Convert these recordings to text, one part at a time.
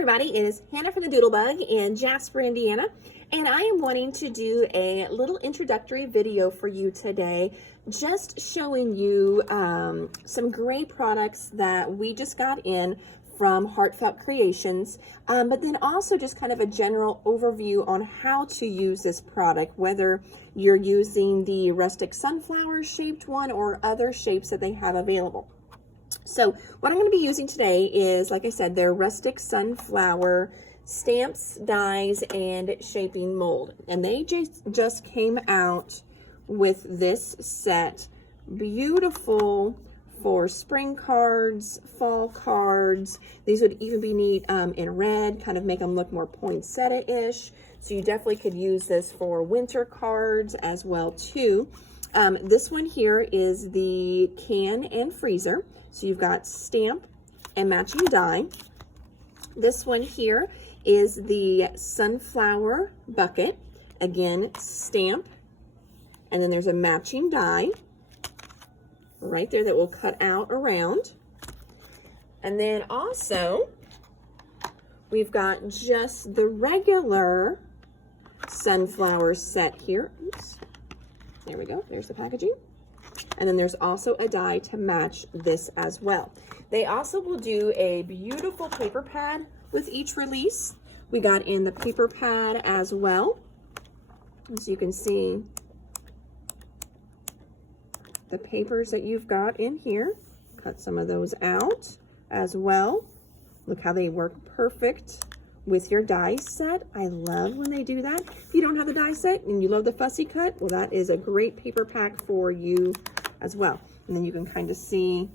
everybody, it is Hannah from the Doodlebug in Jasper, Indiana, and I am wanting to do a little introductory video for you today, just showing you some great products that we just got in from Heartfelt Creations, but then also just kind of a general overview on how to use this product, whether you're using the rustic sunflower shaped one or other shapes that they have available. So what I'm going to be using today is, like I said, their rustic sunflower stamps, dies, and shaping mold. And they just came out with this set. Beautiful for spring cards, fall cards. These would even be neat in red, kind of make them look more poinsettia-ish. So you definitely could use this for winter cards as well too. This one here is the can and freezer. So you've got stamp and matching die. This one here is the sunflower bucket. Again, stamp, and then there's a matching die right there that will cut out around. And then also, we've got just the regular sunflower set here. Oops. There we go, there's the packaging. And then there's also a die to match this as well. They also will do a beautiful paper pad with each release. We got in the paper pad as well. As you can see, the papers that you've got in here. Cut some of those out as well. Look how they work perfect with your die set. I love when they do that. If you don't have the die set and you love the fussy cut, well, that is a great paper pack for you as well. And then you can kind of see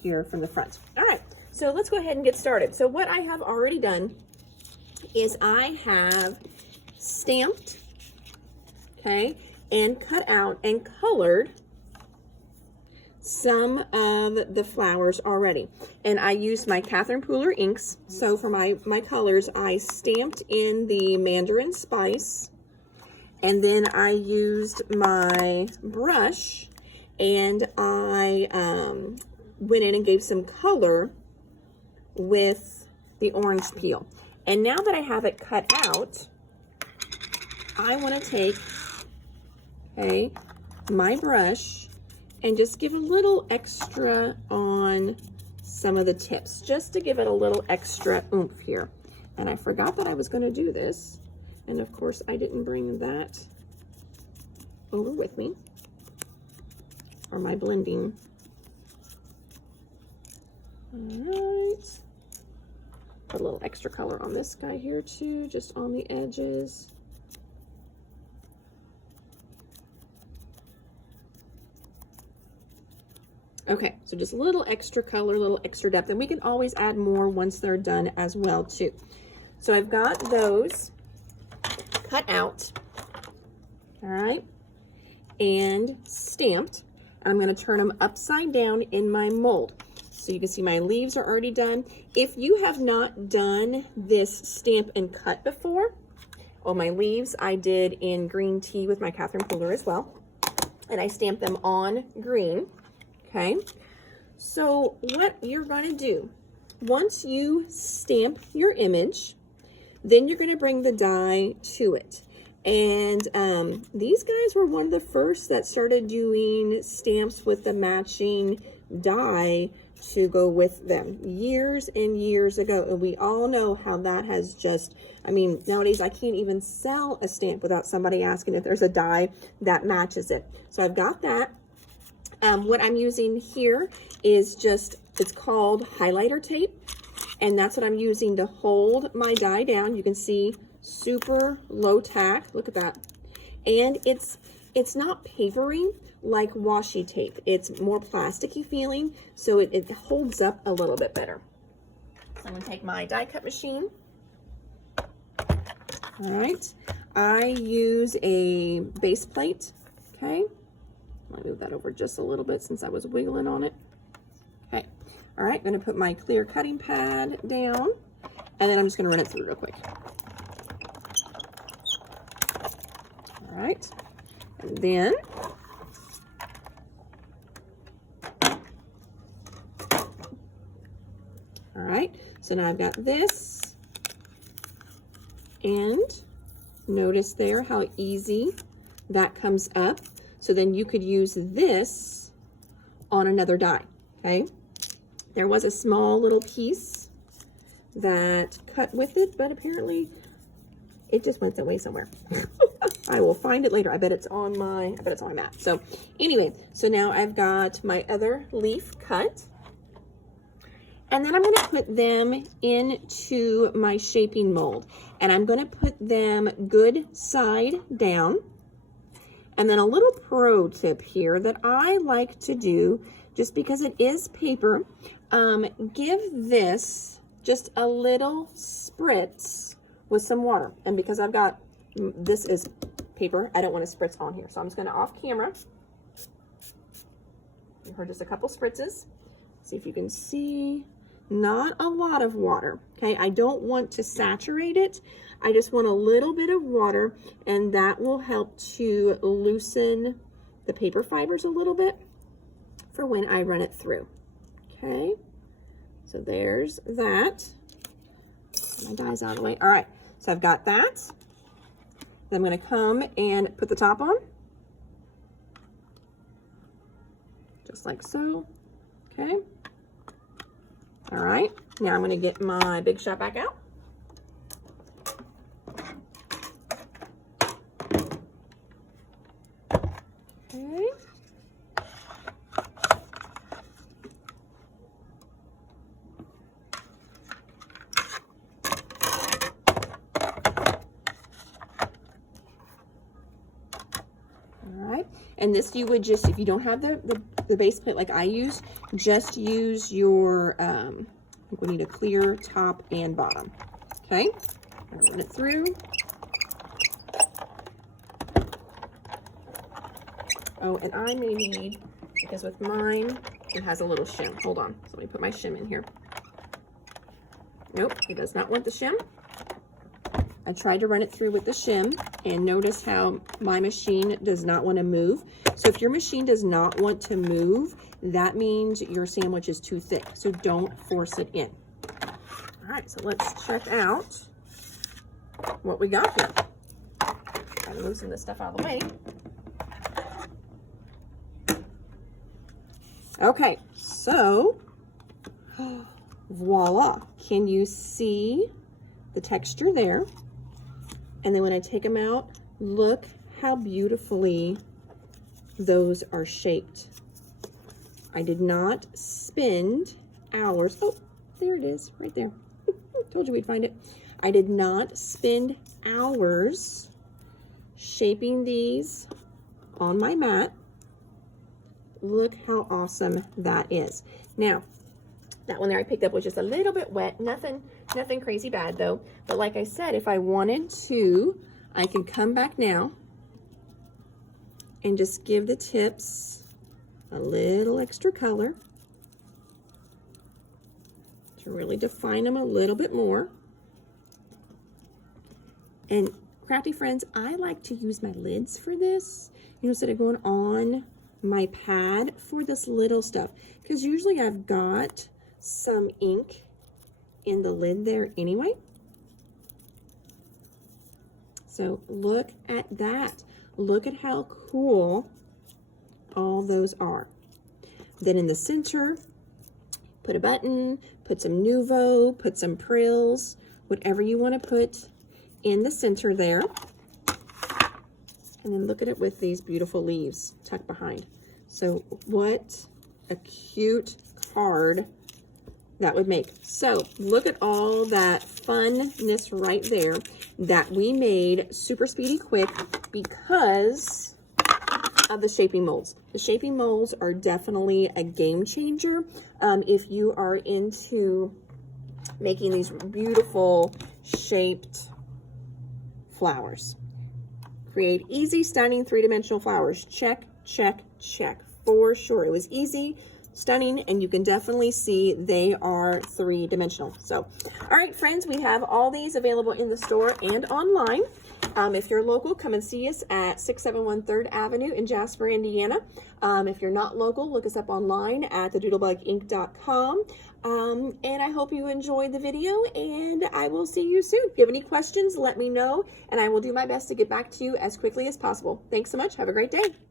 here from the front. All right, so let's go ahead and get started. So what I have already done is I have stamped, okay, and cut out and colored some of the flowers already. And I used my Catherine Pooler inks. So for my colors, I stamped in the Mandarin Spice, and then I used my brush and I went in and gave some color with the orange peel. And now that I have it cut out, I want to take, okay, my brush and just give a little extra on some of the tips, just to give it a little extra oomph here. And I forgot that I was going to do this. And of course, I didn't bring that over with me, or my blending. All right. Put a little extra color on this guy here too, just on the edges. Okay, so just a little extra color, a little extra depth, and we can always add more once they're done as well too. So I've got those cut out, all right, and stamped. I'm going to turn them upside down in my mold. So you can see my leaves are already done. If you have not done this stamp and cut before, well, my leaves I did in green tea with my Catherine Pooler as well, and I stamped them on green. Okay, so what you're going to do, once you stamp your image, then you're going to bring the die to it. And these guys were one of the first that started doing stamps with the matching die to go with them years and years ago. And we all know how that has just, I mean, nowadays I can't even sell a stamp without somebody asking if there's a die that matches it. So I've got that. What I'm using here is just, it's called highlighter tape, and that's what I'm using to hold my die down. You can see super low tack, look at that. And it's not papery like washi tape. It's more plasticky feeling, so it holds up a little bit better. So I'm gonna take my die cut machine. All right, I use a base plate, okay? I'll move that over just a little bit since I was wiggling on it. Okay, all right, I'm gonna put my clear cutting pad down, and then I'm just gonna run it through real quick. All right, and then all right, so now I've got this And notice there how easy that comes up. So then you could use this on another die, okay? There was a small little piece that cut with it, but apparently it just went away somewhere. I will find it later. I bet it's on my mat. So anyway, so now I've got my other leaf cut. And then I'm going to put them into my shaping mold. And I'm going to put them good side down. And then a little pro tip here that I like to do, just because it is paper, give this just a little spritz with some water. And because I've got, this is paper, I don't want to spritz on here. So I'm just going to off camera. Give her just a couple spritzes. See if you can see. Not a lot of water, okay? I don't want to saturate it. I just want a little bit of water, and that will help to loosen the paper fibers a little bit for when I run it through, okay? So there's that. My die's out of the way. All right, so I've got that. Then I'm gonna come and put the top on. Just like so, okay? All right, now I'm gonna get my Big Shot back out. Okay. All right, and this you would just, if you don't have the base plate like I use, just use your, I think we need a clear top and bottom. Okay, I'm gonna run it through. Oh, and I may need, because with mine, it has a little shim. Hold on, so let me put my shim in here. Nope, it does not want the shim. I tried to run it through with the shim, and notice how my machine does not want to move. So if your machine does not want to move, that means your sandwich is too thick. So don't force it in. All right, so let's check out what we got here. Gotta loosen this stuff out of the way. Okay, so voila. Can you see the texture there? And then when I take them out, look how beautifully those are shaped. I did not spend hours. Oh, there it is, right there. Told you we'd find it. I did not spend hours shaping these on my mat. Look how awesome that is. Now, that one there I picked up was just a little bit wet. Nothing crazy bad though. But like I said, if I wanted to, I can come back now and just give the tips a little extra color to really define them a little bit more. And crafty friends, I like to use my lids for this, you know, instead of going on my pad for this little stuff, because usually I've got some ink in the lid there anyway. So look at that. Look at how cool all those are. Then in the center, put a button, put some Nuvo, put some Prills, whatever you want to put in the center there. And then look at it with these beautiful leaves tucked behind. So what a cute card that would make. So look at all that funness right there that we made super speedy quick because of the shaping molds. The shaping molds are definitely a game changer if you are into making these beautiful shaped flowers. Create easy, stunning, three-dimensional flowers. Check, check, check, for sure. It was easy, stunning, and you can definitely see they are three-dimensional. So, all right, friends, we have all these available in the store and online. If you're local, come and see us at 671 3rd Avenue in Jasper, Indiana. If you're not local, look us up online at thedoodlebuginc.com. And I hope you enjoyed the video, and I will see you soon. If you have any questions, let me know, and I will do my best to get back to you as quickly as possible. Thanks so much. Have a great day.